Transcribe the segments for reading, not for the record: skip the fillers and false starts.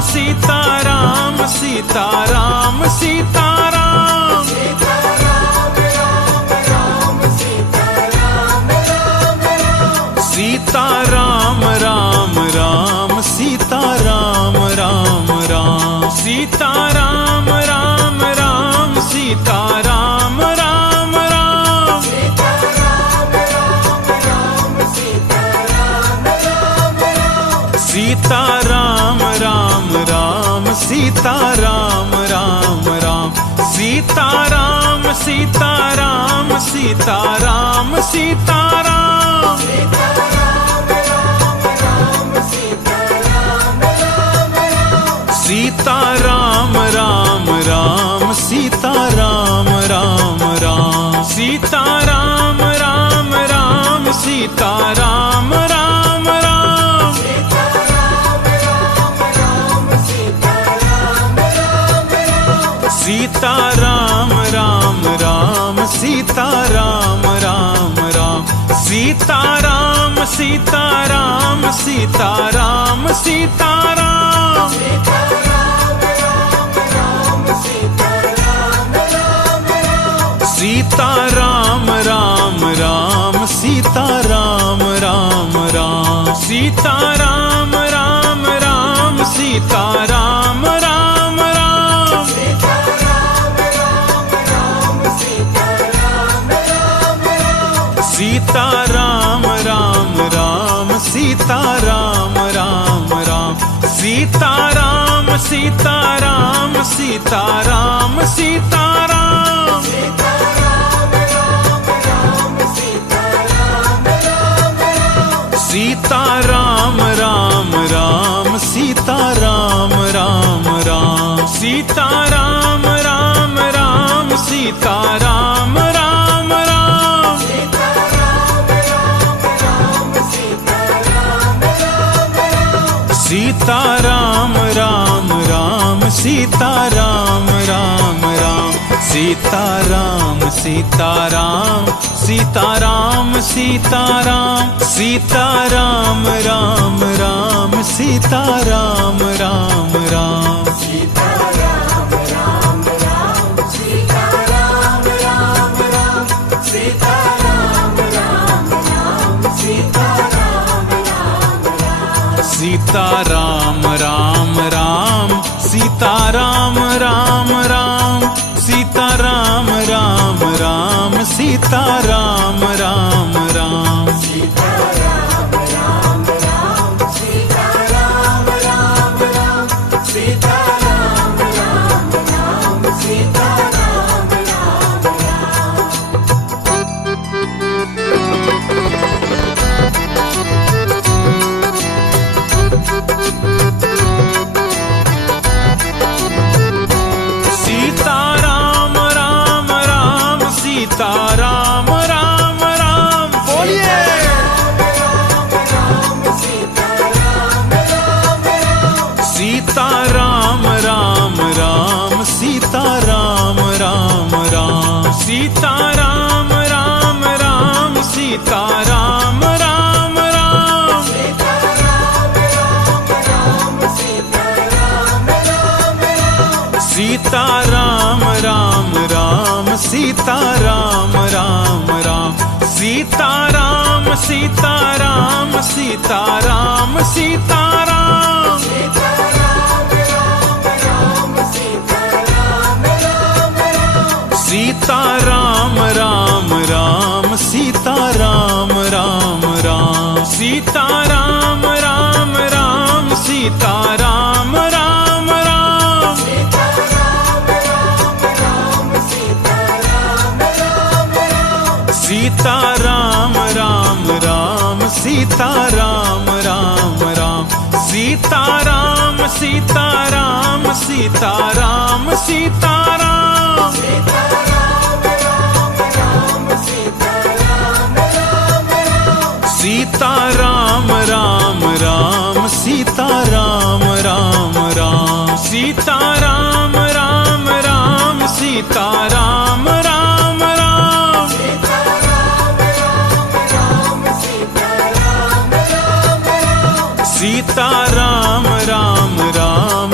सीताराम सीताराम सीताराम सीताराम राम राम सीताराम राम राम सीताराम राम राम सीताराम राम राम सीताराम राम राम सीताराम राम राम सीताराम सीताराम सीताराम सीताराम सीताराम राम राम सीताराम राम राम सीताराम राम राम सीताराम राम राम सीताराम राम राम सीताराम राम राम सीताराम सीताराम सीताराम सीताराम सीताराम राम राम सीताराम राम राम सीताराम राम राम सीताराम राम राम सीताराम राम राम सीताराम राम राम सीताराम सीताराम सीताराम सीताराम सीताराम राम राम सीताराम राम राम सीताराम राम राम सीताराम राम राम सीताराम राम राम सीताराम राम राम सीताराम सीताराम सीताराम सीताराम सीताराम राम राम सीताराम राम राम सीताराम राम राम सीताराम राम राम सीताराम राम राम सीताराम राम राम सीताराम राम राम सीताराम राम राम बोलिए सीताराम राम राम सीताराम राम राम सीताराम राम राम सीताराम राम राम सीताराम राम राम सीताराम राम राम सीताराम सीताराम सीताराम सीताराम सीताराम राम राम सीताराम राम राम सीताराम राम राम सीताराम राम राम सीताराम राम राम सीताराम राम राम सीताराम सीताराम सीताराम सीताराम सीताराम राम राम सीताराम राम राम सीताराम राम राम सीताराम राम राम सीताराम राम राम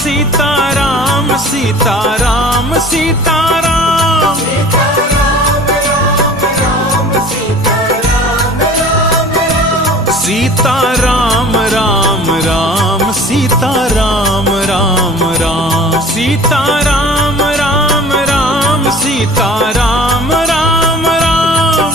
सीताराम सीताराम सीताराम सीताराम राम राम सीताराम राम राम सीताराम राम राम सीताराम राम राम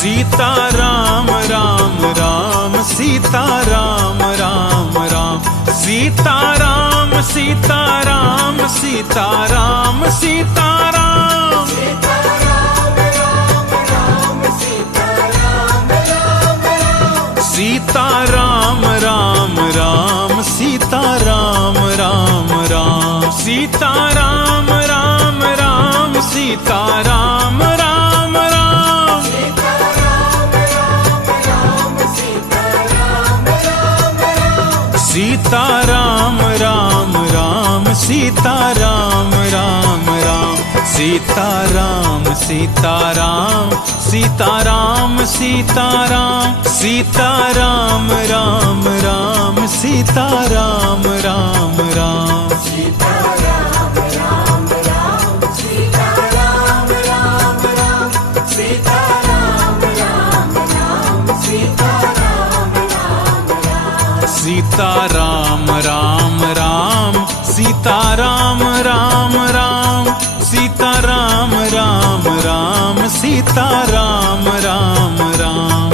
सीताराम राम राम सीताराम राम राम सीताराम सीताराम सीताराम सीताराम सीताराम राम राम सीताराम राम राम सीताराम राम राम सीताराम राम राम सीताराम राम राम सीताराम राम राम सीताराम सीताराम सीताराम सीताराम सीताराम राम राम सीताराम राम राम सीताराम राम राम सीताराम राम राम सीताराम राम राम सीताराम राम राम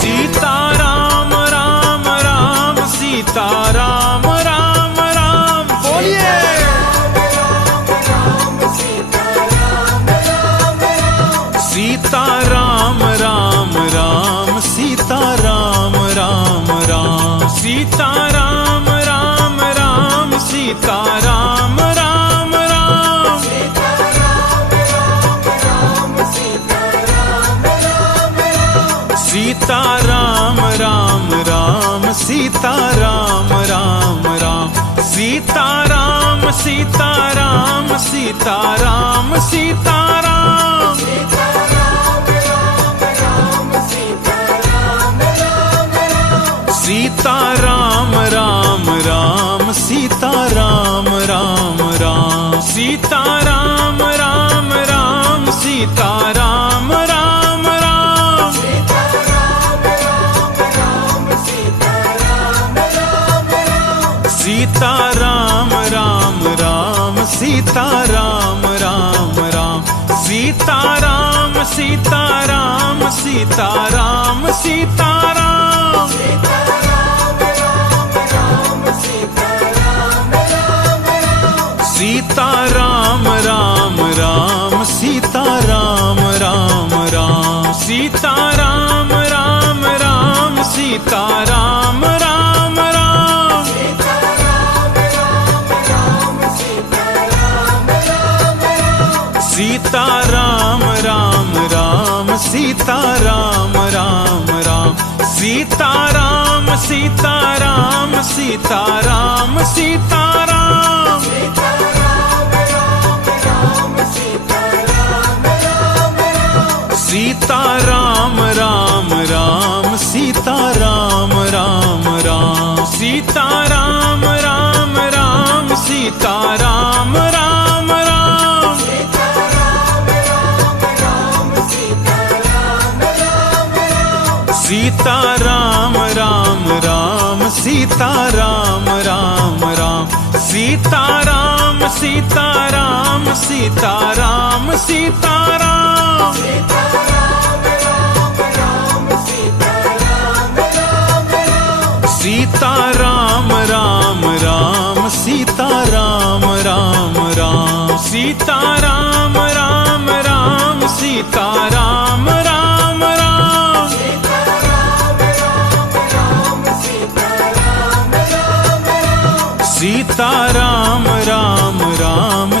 सीताराम राम राम सीताराम राम राम बोलिए सीताराम राम राम सीताराम राम राम सीताराम राम राम सीताराम राम राम सीताराम राम राम सीताराम राम राम सीताराम सीताराम सीताराम सीताराम सीताराम राम राम सीताराम राम राम सीताराम राम राम सीताराम राम राम सीताराम राम राम सीताराम राम राम सीताराम सीताराम सीताराम सीताराम सीताराम राम राम सीताराम राम राम सीताराम राम राम सीताराम राम राम सीताराम राम राम सीताराम राम राम सीताराम सीताराम सीताराम सीताराम सीताराम राम राम सीताराम राम राम सीताराम राम राम सीताराम राम राम सीताराम राम राम सीताराम राम राम सीताराम सीताराम सीताराम सीताराम सीताराम राम राम सीताराम राम राम सीताराम राम राम सीताराम राम राम सीताराम राम राम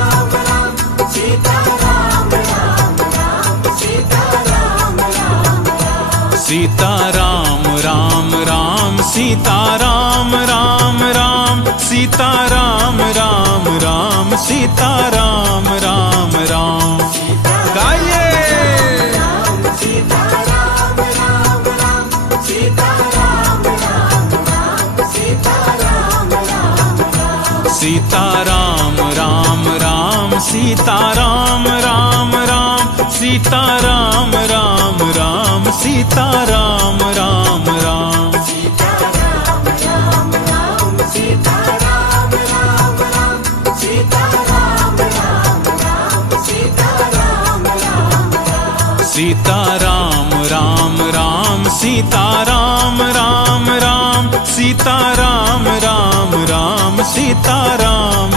सीताराम राम राम सीताराम राम राम सीताराम राम राम गाइए सीताराम राम राम सीताराम राम राम सीताराम राम राम सीताराम राम राम सीताराम राम राम सीताराम राम राम सीताराम राम राम सीताराम राम राम सीताराम राम राम सीताराम राम राम सीताराम राम राम सीताराम राम राम सीताराम राम राम सीताराम राम राम सीताराम